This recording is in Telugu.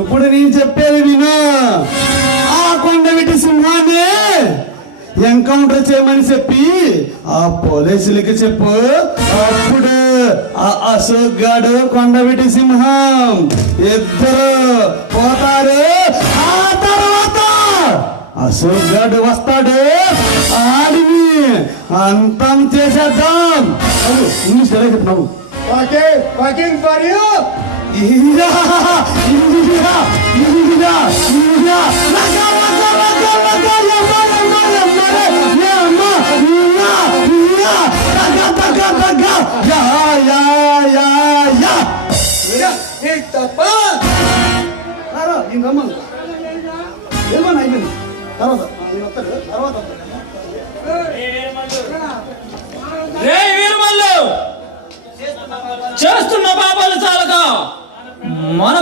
ఇప్పుడు నేను చెప్పేది విను. ఆ కొండవీటి సింహాన్ని ఎన్కౌంటర్ చేయమని చెప్పి ఆ పోలీసులకి చెప్పు. అప్పుడు ఆ అశోక్ గాడు కొండవీటి సింహం ఇద్దరు పోతారు. ఆ తర్వాత అశోక్ గాడు వస్తాడు, ఆడిని అంతం చేసేద్దాం. ఇంగ్లీష్ ఎలా చెప్పినావు? చేస్తున్న పాపాలు చాలక మన